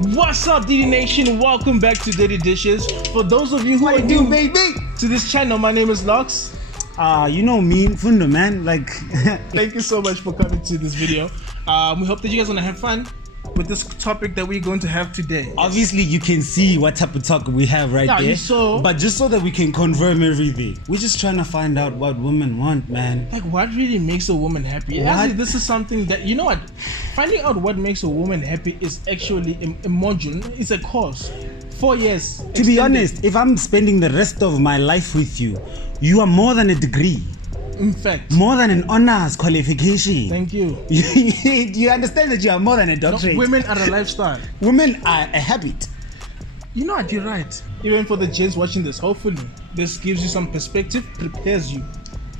What's up, DD Nation? Welcome back to Dirty Dishes. For those of you who are new to this channel, my name is Lux. You know me, Fundo, man. Thank you so much for coming to this video. We hope that you guys are gonna have fun with this topic that we're going to have today. Obviously, you can see what type of talk we have right there. But just so that we can confirm everything, we're just trying to find out what women want, man. Like, what really makes a woman happy? Actually, this is something that, you know what? Finding out what makes a woman happy is actually a module. It's a course. 4 years. To be honest, if I'm spending the rest of my life with you, you are more than a degree. In fact, more than an honors qualification. Thank you. You understand that you are more than a doctorate. No, women are a lifestyle. Women are a habit. You know what? You're right. Even for the gents watching this, hopefully this gives you some perspective, prepares you.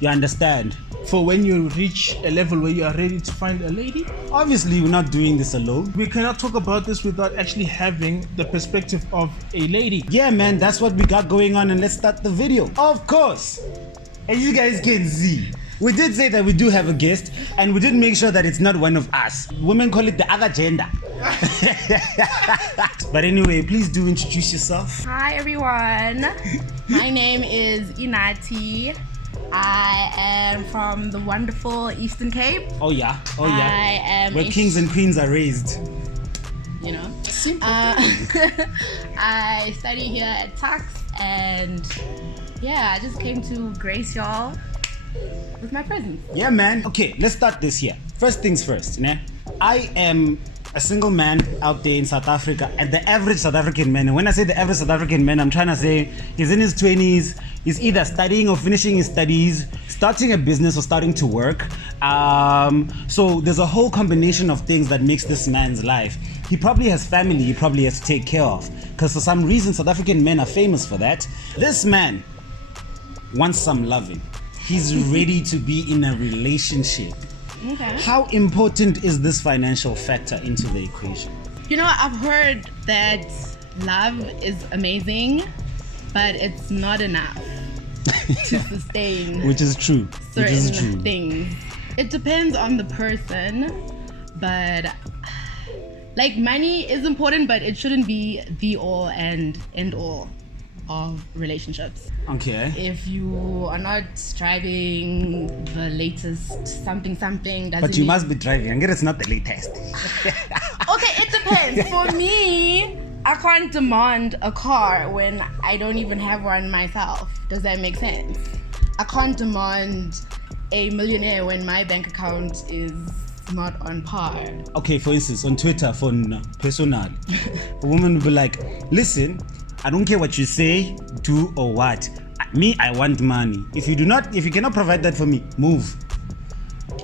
You understand? For when you reach a level where you are ready to find a lady. Obviously, we're not doing this alone. We cannot talk about this without actually having the perspective of a lady. Yeah, man, that's what we got going on, and let's start the video. Of course. As you guys can see, we did say that we do have a guest, and we did make sure that it's not one of us. Women call it the other gender. But anyway, please do introduce yourself. Hi everyone, my name is Inati. I am from the wonderful Eastern Cape. Oh yeah, oh yeah. I am where kings and queens are raised. You know. I study here at Tux, and yeah, I just came to grace y'all with my presence. Yeah, man. Okay, let's start this here. First things first, né? I am a single man out there in South Africa, and the average South African man, and when I say the average South African man, I'm trying to say he's in his 20s, he's either studying or finishing his studies, starting a business or starting to work. So there's a whole combination of things that makes this man's life. He probably has family he probably has to take care of, because for some reason South African men are famous for that. This man wants some loving. He's ready to be in a relationship. Okay. How important is this financial factor into the equation? You know, I've heard that love is amazing, but it's not enough to sustain Which is true. certain things. It depends on the person, but like money is important, but it shouldn't be the all and end all of relationships. Okay. If you are not driving the latest something doesn't But you mean... must be driving. I guess it's not the latest. Okay, it depends. For me, I can't demand a car when I don't even have one myself. Does that make sense? I can't demand a millionaire when my bank account is not on par. Okay, for instance, on Twitter, for personal, a woman will be like, listen, I don't care what you say, do or what. Me, I want money. If you cannot provide that for me, move.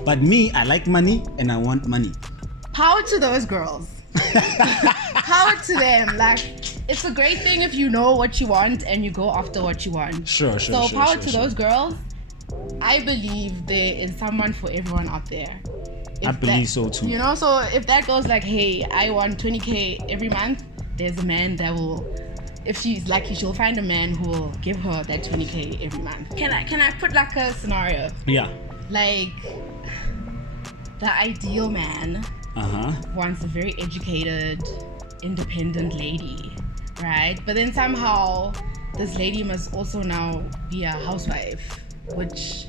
But me, I like money and I want money. Power to those girls. Power to them. Like, it's a great thing if you know what you want and you go after what you want. Sure. So power to those girls. I believe there is someone for everyone out there. I believe so too. You know, so if that goes like, hey, I want 20K every month, there's a man that will, if she's lucky, she'll find a man who will give her that 20K every month. Can I put like a scenario? Yeah. Like, the ideal man wants a very educated, independent lady, right? But then somehow this lady must also now be a housewife, which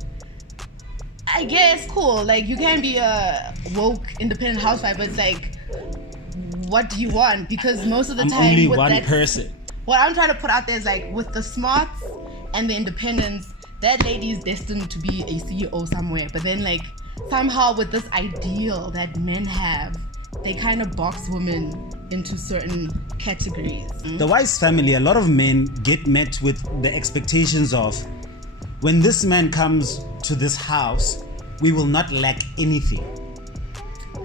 I guess cool. Like, you can be a woke, independent housewife, but it's like, what do you want? Because most of the time, only one person. What I'm trying to put out there is like, with the smarts and the independence, that lady is destined to be a CEO somewhere. But then like, somehow with this ideal that men have, they kind of box women into certain categories. The wise family, a lot of men get met with the expectations of, when this man comes to this house, we will not lack anything.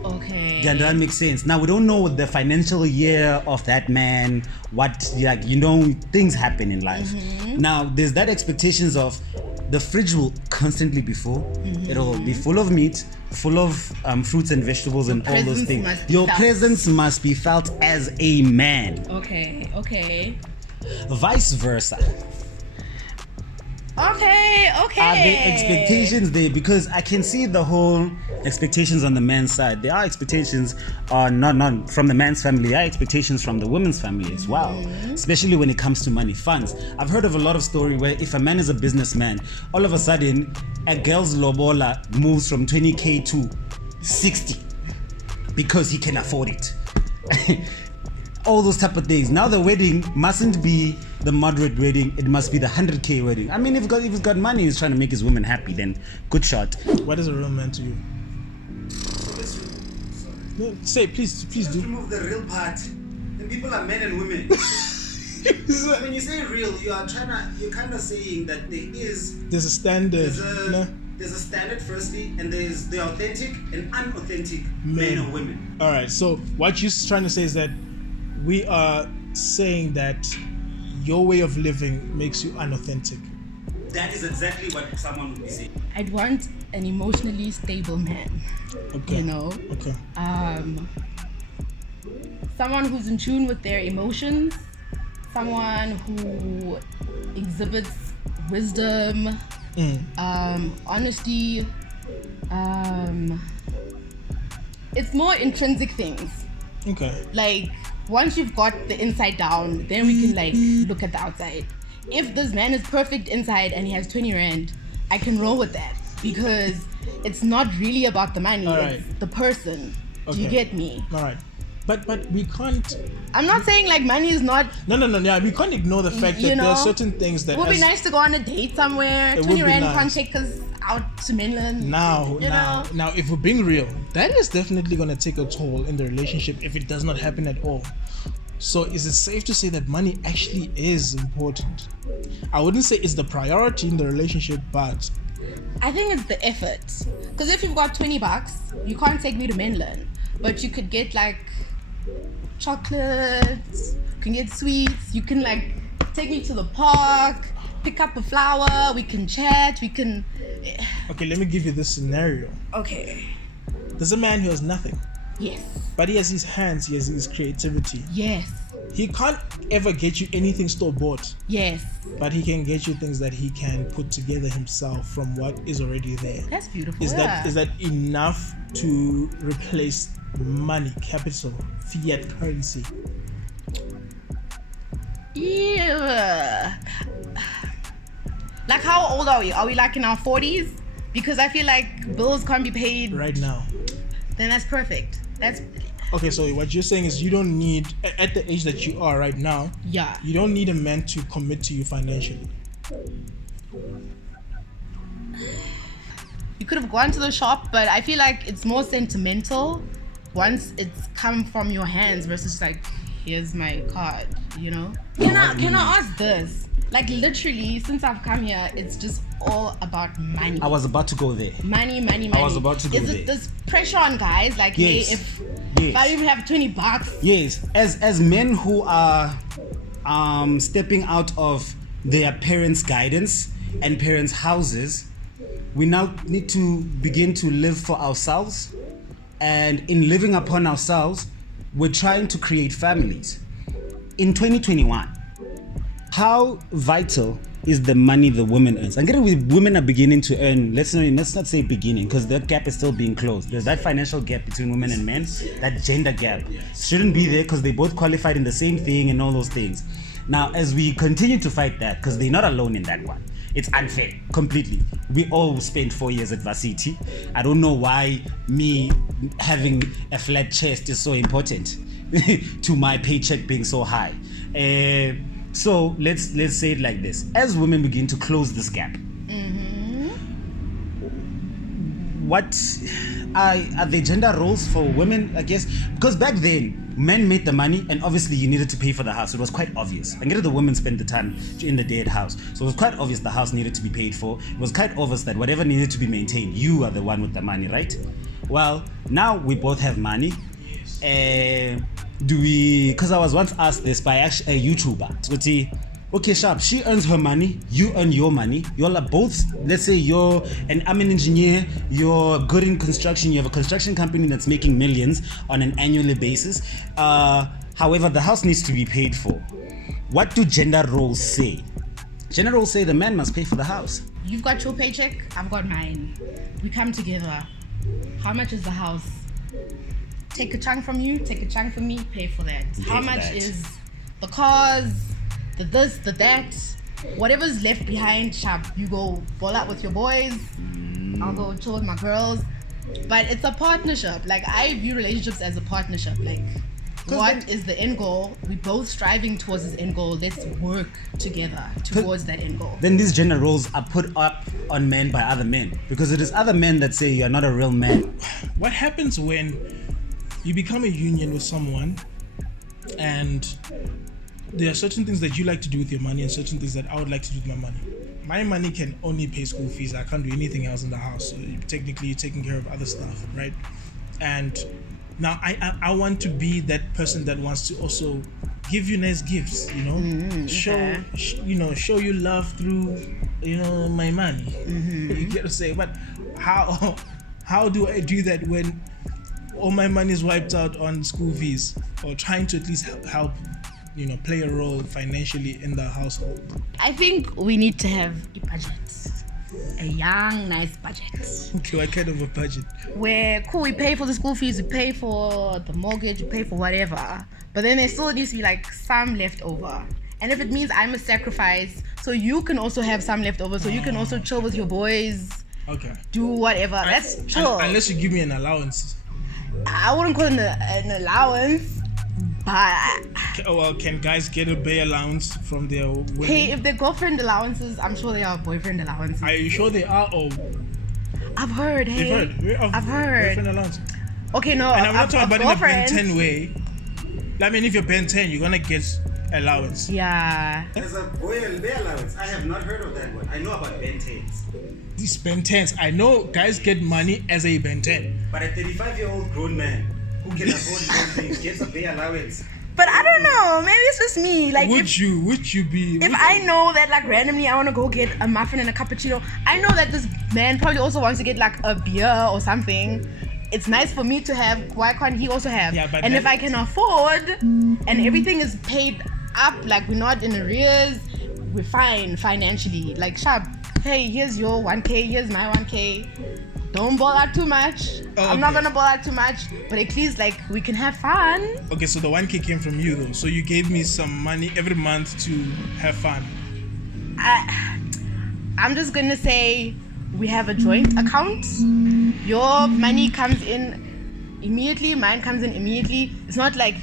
Okay. Yeah, that makes sense. Now, we don't know what the financial year of that man, things happen in life. Now, there's that expectations of the fridge will constantly be full. It'll be full of meat, full of fruits and vegetables and all those things. Your presence must be felt as a man. Okay. Vice versa. Okay. Are there expectations there? Because I can see the whole expectations on the man's side. There are expectations not from the man's family. There are expectations from the woman's family as well, especially when it comes to money, funds. I've heard of a lot of story where if a man is a businessman, all of a sudden a girl's lobola moves from 20k to 60 because he can afford it. All those type of things. Now the wedding mustn't be the moderate wedding, it must be the 100k wedding. I mean, if he's got money, he's trying to make his woman happy, then good shot. What is a real man to you? No, say, please do. Remove the real part. The people are men and women. When you say real, you're kind of saying that there's a standard. There's a standard firstly, and there's the authentic and unauthentic men or women. All right, so what you're trying to say is that we are saying that your way of living makes you unauthentic. That is exactly what someone would be saying. I'd want an emotionally stable man. Okay. You know? Okay. Someone who's in tune with their emotions, someone who exhibits wisdom, honesty. It's more intrinsic things. Okay. Like, once you've got the inside down, then we can like look at the outside. If this man is perfect inside and he has 20 rand, I can roll with that because it's not really about the money, it's the person. Okay. Do you get me? All right. But we can't. I'm not saying like money is not. No. Yeah, we can't ignore the fact that there are certain things that. It would be nice to go on a date somewhere. 20 rand can't take us out to mainland. Now, if we're being real, that is definitely going to take a toll in the relationship if it does not happen at all. So, is it safe to say that money actually is important? I wouldn't say it's the priority in the relationship, but I think it's the effort. Because if you've got $20, you can't take me to mainland, but you could get like chocolates, you can get sweets, you can like take me to the park, pick up a flower, we can chat, we can. Okay, let me give you this scenario. Okay. There's a man who has nothing. Yes. But he has his hands, he has his creativity. Yes. He can't ever get you anything store bought. Yes. But he can get you things that he can put together himself from what is already there. That's beautiful. Is that enough to replace money, capital, fiat currency? Yeah. Like, how old are we? Are we like in our 40s? Because I feel like bills can't be paid right now. Then that's perfect. That's okay. So what you're saying is you don't need, at the age that you are right now, you don't need a man to commit to you financially. You could have gone to the shop, but I feel like it's more sentimental once it's come from your hands versus like, here's my card, you know? Can I ask this? Like, literally, since I've come here, it's just all about money. I was about to go there. Money. I was about to go there. Is it this pressure on guys? Like, yes. Hey, if I even have $20. Yes. As men who are stepping out of their parents' guidance and parents' houses, we now need to begin to live for ourselves. And in living upon ourselves, we're trying to create families. In 2021, how vital is the money the woman earns? And getting women are beginning to earn, let's not say beginning, because that gap is still being closed. There's that financial gap between women and men, that gender gap. Shouldn't be there because they both qualified in the same thing and all those things. Now, as we continue to fight that, because they're not alone in that one, it's unfair, completely. We all spent 4 years at varsity. I don't know why me having a flat chest is so important to my paycheck being so high. So let's say it like this: as women begin to close this gap, what are the gender roles for women? I guess because back then men made the money, and obviously you needed to pay for the house. It was quite obvious. And the women spent the time in the day at house, so it was quite obvious the house needed to be paid for. It was quite obvious that whatever needed to be maintained, you are the one with the money, right? Well, now we both have money. Because I was once asked this by a YouTuber, okay, Sharp, she earns her money, you earn your money, you all are both, let's say I'm an engineer, you're good in construction, you have a construction company that's making millions on an annual basis. However, the house needs to be paid for. What do gender roles say? Gender roles say the man must pay for the house. You've got your paycheck, I've got mine. We come together. How much is the house? Take a chunk from you, take a chunk from me, pay for that. How much is the cars, the this, the that? Whatever's left behind, sharp. You go ball out with your boys. I'll go chill with my girls. But it's a partnership. Like, I view relationships as a partnership. Like, what is the end goal? We're both striving towards this end goal. Let's work together towards that end goal. Then these gender roles are put up on men by other men, because it is other men that say you're not a real man. What happens when you become a union with someone and there are certain things that you like to do with your money and certain things that I would like to do with my money? My money can only pay school fees. I can't do anything else in the house. So technically, you're taking care of other stuff, right? And now I want to be that person that wants to also give you nice gifts, you know, show you love through, you know, my money. You get to say, but how do I do that when all my money is wiped out on school fees, or trying to at least help, you know, play a role financially in the household? I think we need to have a budget. A young, nice budget. Okay, what kind of a budget? Where, cool, we pay for the school fees, we pay for the mortgage, we pay for whatever. But then there still needs to be like some left over. And if it means I must sacrifice, so you can also have some left over, so you can also chill with your boys. Okay. Do whatever. That's chill. Unless you give me an allowance. I wouldn't call it an allowance. But Well, can guys get a bay allowance from their women? hey, if they're girlfriend allowances, I'm sure they are boyfriend allowances. Are you sure they are? Or I've heard. Hey, I've heard. Boyfriend allowance. Okay, no. And I'm not talking about in a Ben girlfriends. 10 way. I mean, if you're Ben 10, you're gonna get allowance. Yeah. There's a boy and bear allowance. I have not heard of that one. I know about Ben 10s. These Ben 10s, I know guys get money as a Ben 10. But a 35-year-old grown man who can afford his own things gets a bear allowance. But I don't know. Maybe it's just me. Like, Would you be? if I know that like randomly I want to go get a muffin and a cappuccino, I know that this man probably also wants to get like a beer or something. It's nice for me to have. Why can't he also have? Yeah, but and if I can afford and everything is paid up, like we're not in arrears, we're fine financially. Like, sharp. Hey, here's your 1K. Here's my 1K. Don't ball out too much. I'm not gonna ball out too much, but at least like we can have fun. Okay, so the 1K came from you though. So you gave me some money every month to have fun. I'm just gonna say we have a joint account. Your money comes in immediately, mine comes in immediately. It's not like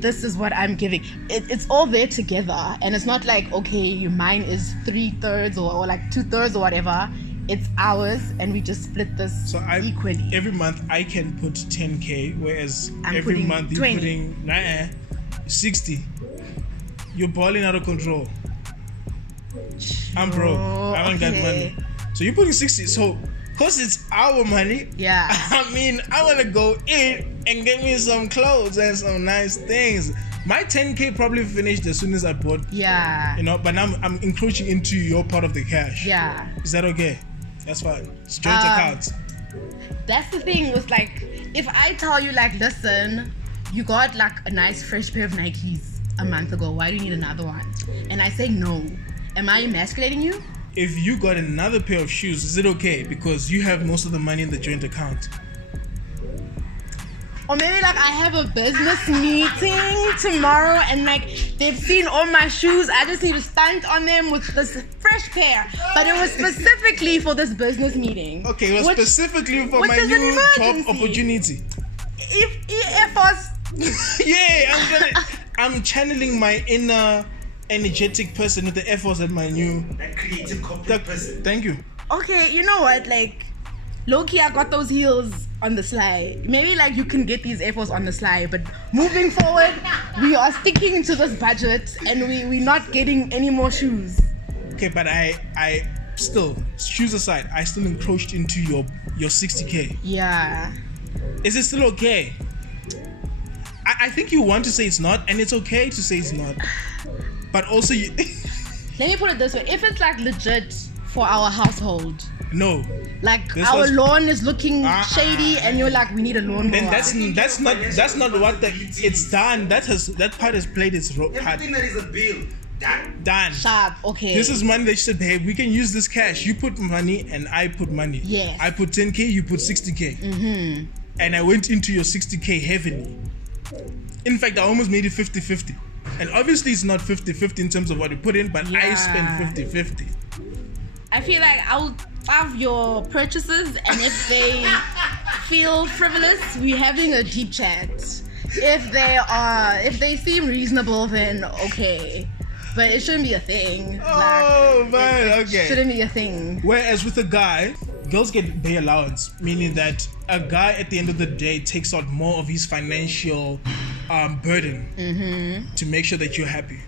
this is what I'm giving. It's all there together, and it's not like, okay, mine is 3/3 or like 2/3 or whatever. It's ours, and we just split this equally. Every month I can put 10K, whereas I'm every putting month you're 20. putting 60. You're balling out of control. I'm broke. I haven't got money. So you're putting 60. So, because it's our money, Yeah. I mean, I want to go in and get me some clothes and some nice things. My 10K probably finished as soon as I bought. Yeah. You know, but now I'm encroaching into your part of the cash. Yeah. Is that okay? That's fine. It's joint account. That's the thing with like, if I tell you like, listen, you got like a nice fresh pair of Nikes a month ago, why do you need another one? And I say no. Am I emasculating you? If you got another pair of shoes, is it okay? Because you have most of the money in the joint account. Or maybe like I have a business meeting tomorrow and like they've seen all my shoes. I just need to stunt on them with this fresh pair. But it was specifically for this business meeting. Okay, it was specifically for which my is an new job emergency. opportunity. If Air Force. Yeah, I'm channeling my inner energetic person with the Air Force at my new That creative corporate person. Thank you. Okay, you know what? Like, low-key, I got those heels on the sly. Maybe like you can get these Air Force on the sly, but moving forward, we are sticking to this budget and we're not getting any more shoes. Okay, but I still, shoes aside, I still encroached into your 60K. Yeah. Is it still okay? I think you want to say it's not, and it's okay to say it's not. But also, Let me put it this way: if it's like legit for our household, no. like This our was- lawn is looking shady, and you're like, we need a lawnmower. Then that's not what it's done. That part has played its part. Everything that is a bill Done. Sharp. Okay. This is money that you said, babe, we can use this cash. You put money and I put money. Yes. I put 10K, you put 60K. And I went into your 60K heavily. In fact, I almost made it 50-50. And obviously it's not 50-50 in terms of what you put in, but I spent 50-50. I feel like I'll have your purchases, and if they feel frivolous, we're having a deep chat. If they seem reasonable, then okay. But it shouldn't be a thing. Oh, man, okay. Shouldn't be a thing. Whereas with a guy, girls get their allowance, meaning that a guy at the end of the day takes out more of his financial burden to make sure that you're happy.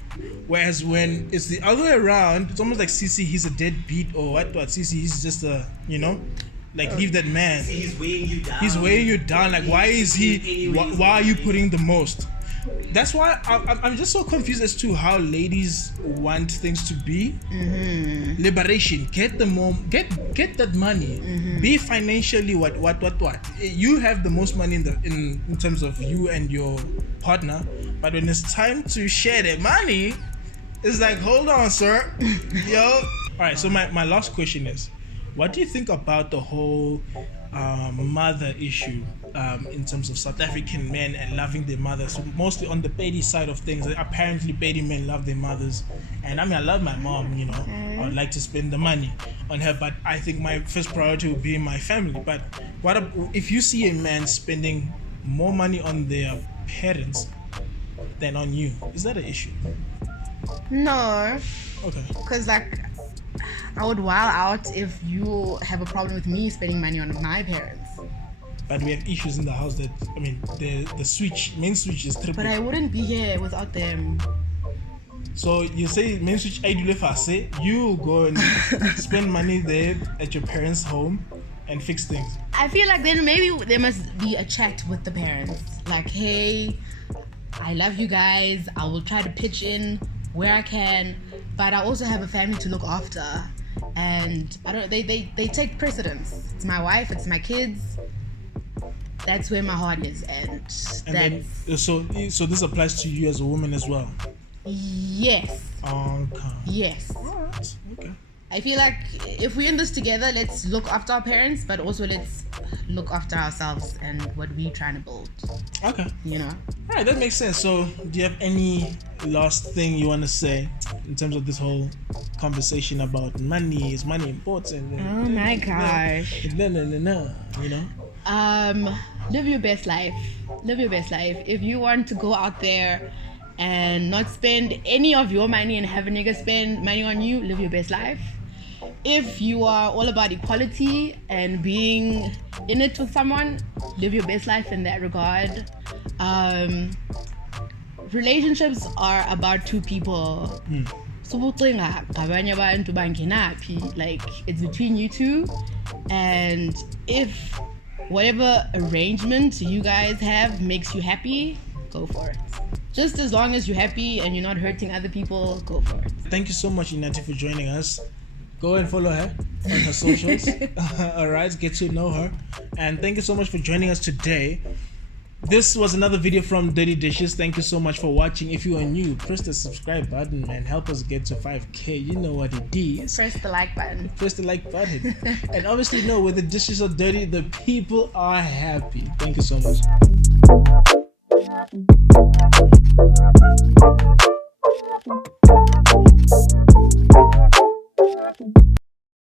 Whereas when it's the other way around, it's almost like CC, he's a deadbeat, or what? CC, he's just a, like, leave that man. He's weighing you down. He's weighing you down. Like, why is he? Why are you putting the most? That's why I'm just so confused as to how ladies want things to be. Liberation. Get the get that money. Be financially what. You have the most money in terms of you and your partner, but when it's time to share the money, it's like, hold on, sir. Yo. All right. So my last question is, what do you think about the whole mother issue in terms of South African men and loving their mothers? So mostly on the Pedi side of things. Apparently Pedi men love their mothers, and I mean, I I love my mom, I would like to spend the money on her, but I think my first priority would be my family. But what if you see a man spending more money on their parents than on you? Is that an issue? No. Okay. Because I would wow out if you have a problem with me spending money on my parents. But we have issues in the house that, I mean, the main switch is triple. But I wouldn't be here without them. So you say main switch idle fase, you go and spend money there at your parents' home and fix things. I feel like then maybe there must be a chat with the parents. Like, hey, I love you guys. I will try to pitch in where I can, but I also have a family to look after. And they take precedence. It's my wife, it's my kids. That's where my heart is, and then so this applies to you as a woman as well. Yes. Okay. Yes. Alright. Okay. I feel like if we're in this together, let's look after our parents, but also let's look after ourselves and what we're trying to build. Okay. Alright, that makes sense. So do you have any last thing you want to say in terms of this whole conversation about money? Is money important? Oh my gosh. No. Live your best life. Live your best life. If you want to go out there and not spend any of your money and have a nigga spend money on you, live your best life. If you are all about equality and being in it with someone, live your best life in that regard. Relationships are about two people. Like, it's between you two, and if whatever arrangement you guys have makes you happy, go for it. Just as long as you're happy and you're not hurting other people, go for it. Thank you so much, Inati, for joining us. Go and follow her on her socials. Alright, get to know her. And thank you so much for joining us today. This was another video from Dirty Dishes. Thank you so much for watching. If you are new, press the subscribe button and help us get to 5K. You know what it is. Press the like button. Press the like button. And obviously know when the dishes are dirty, the people are happy. Thank you so much.